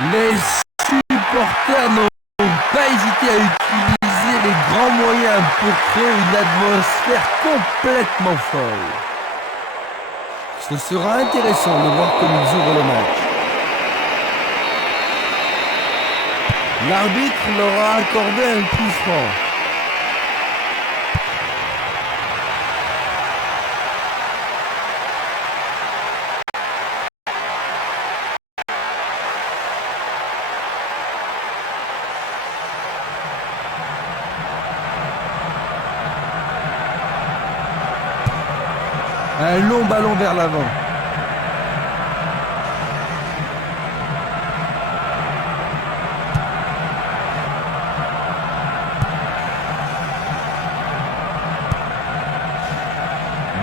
Les supporters n'ont pas hésité à utiliser les grands moyens pour créer une atmosphère complètement folle. Ce sera intéressant de voir comment ils ouvrent le match. L'arbitre leur a accordé un coup franc. Un long ballon vers l'avant.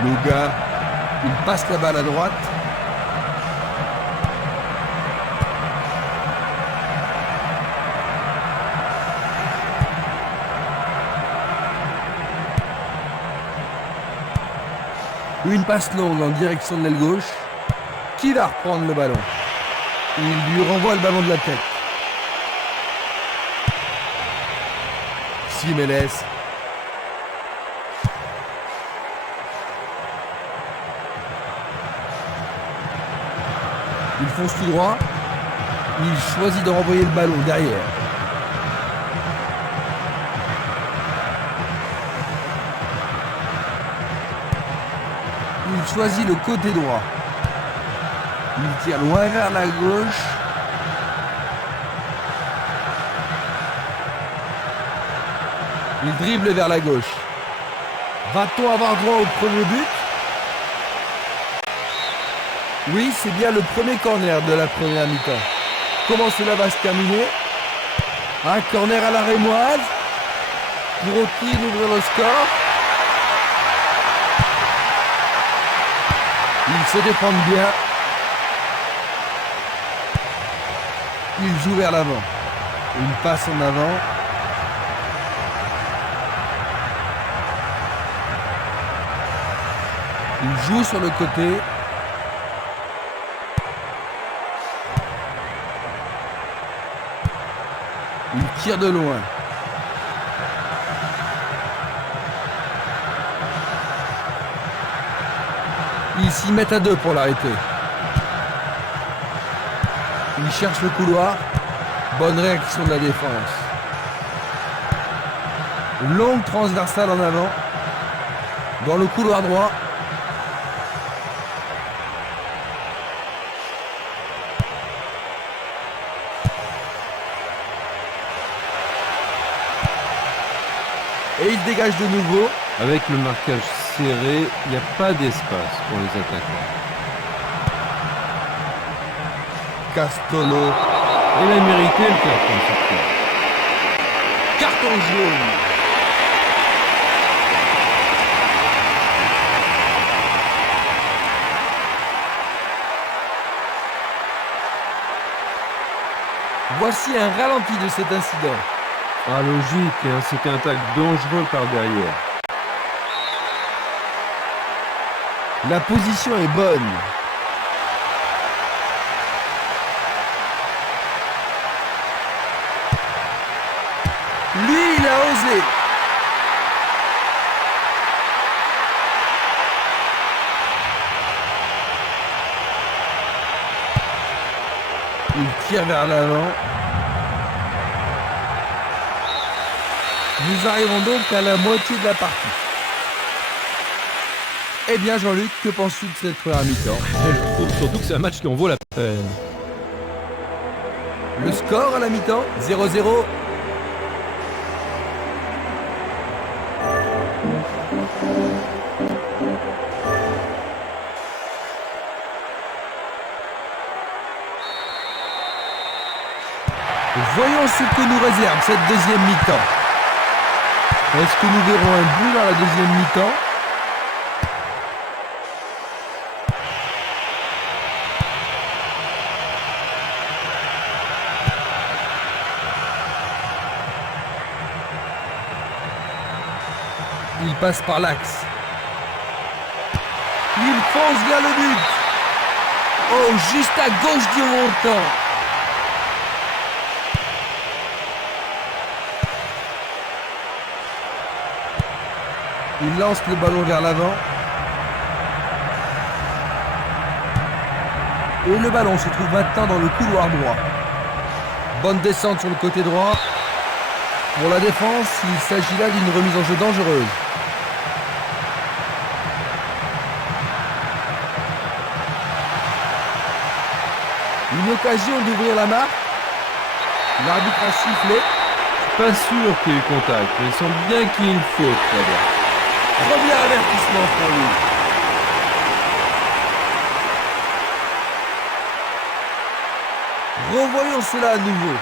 Luga, il passe la balle à droite. Une passe longue en direction de l'aile gauche. Qui va reprendre le ballon? Il lui renvoie le ballon de la tête. Jiménez. Il fonce tout droit. Il choisit de renvoyer le ballon derrière. Il choisit le côté droit. Il tire loin vers la gauche. Il dribble vers la gauche. Va-t-on avoir droit au premier but? Oui, c'est bien le premier corner de la première mi-temps. Comment cela va se terminer? Un corner à la rémoise. Pourront-ils ouvrir le score? Ils se défendent bien. Ils jouent vers l'avant. Une passe en avant. Ils jouent sur le côté. Ils tirent de loin. Ils s'y mettent à deux pour l'arrêter. Ils cherchent le couloir. Bonne réaction de la défense. Longue transversale en avant. Dans le couloir droit. Et il dégage de nouveau. Avec le marquage serré, il n'y a pas d'espace pour les attaquants. Castolo. Il a mérité le carton surtout. Carton jaune. Voici un ralenti de cet incident. Ah, logique, hein, c'était un tacle dangereux par derrière. La position est bonne. Lui, il a osé. Il tire vers l'avant. Nous arrivons donc à la moitié de la partie. Eh bien Jean-Luc, que penses-tu de cette première mi-temps? Je trouve surtout que c'est un match qui en vaut la peine. Le score à la mi-temps, 0-0. Voyons ce que nous réserve cette deuxième mi-temps. Est-ce que nous verrons un but dans la deuxième mi-temps? Il passe par l'axe. Il fonce vers le but. Oh, juste à gauche du montant. Il lance le ballon vers l'avant. Et le ballon se trouve maintenant dans le couloir droit. Bonne descente sur le côté droit. Pour la défense, il s'agit là d'une remise en jeu dangereuse. Une occasion d'ouvrir la marque. L'arbitre a sifflé. Pas sûr qu'il y ait eu contact, mais il semble bien qu'il y ait une faute là-bas. Premier avertissement pour lui. Revoyons cela à nouveau.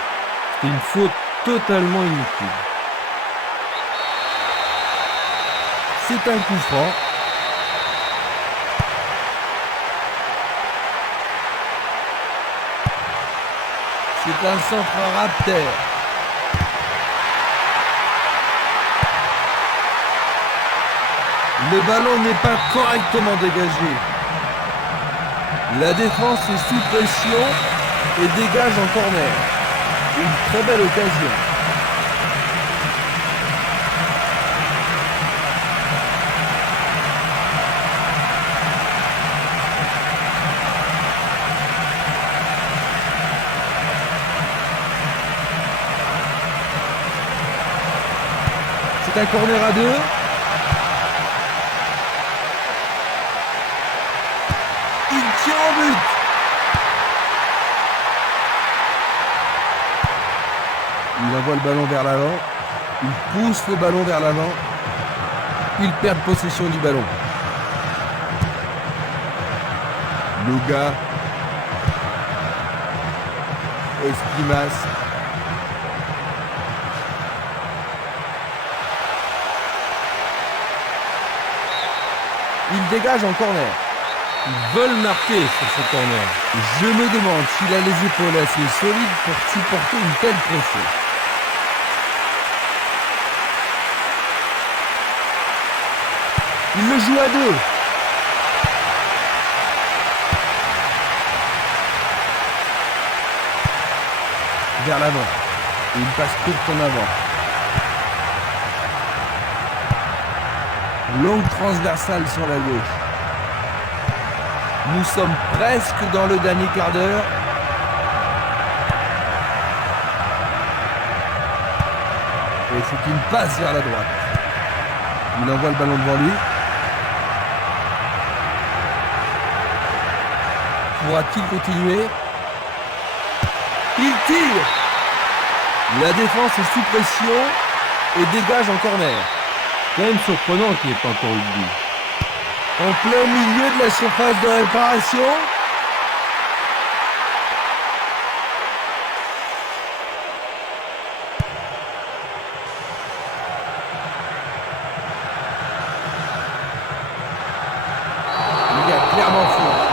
C'est une faute totalement inutile. C'est un coup franc. C'est un centre rapteur. Le ballon n'est pas correctement dégagé. La défense est sous pression et dégage en corner. Une très belle occasion. C'est un corner à deux. Il tire en but. Il envoie le ballon vers l'avant. Il pousse le ballon vers l'avant. Il perd possession du ballon. Luga. Espimas. Il dégage en corner. Ils veulent marquer sur ce corner. Je me demande s'il a les épaules assez solides pour supporter une telle pression. Il le joue à deux. Vers l'avant. Et une passe courte en avant. Longue transversale sur la gauche. Nous sommes presque dans le dernier quart d'heure. Et c'est une passe vers la droite. Il envoie le ballon devant lui. Pourra-t-il continuer? Il tire. La défense est sous pression et dégage en corner. C'est quand même surprenant qu'il n'y ait pas encore eu de but. En plein milieu de la surface de réparation. Il y a clairement faute.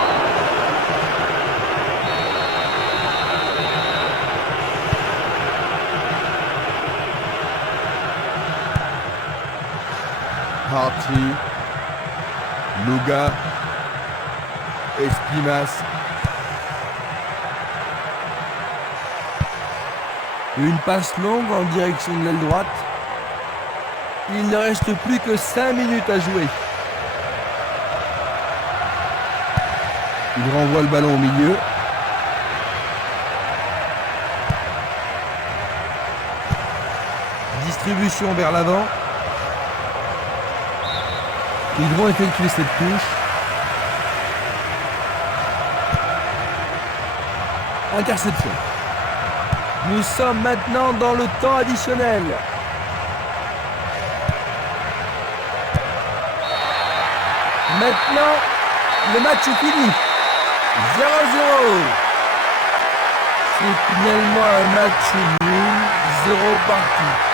Harty. Luga, Espimas, une passe longue en direction de l'aile droite. Il ne reste plus que 5 minutes à jouer. Il renvoie le ballon au milieu. Distribution vers l'avant. Ils vont effectuer cette touche. Interception. Nous sommes maintenant dans le temps additionnel. Maintenant, le match est fini. 0-0. C'est finalement un match nul, 0 partout.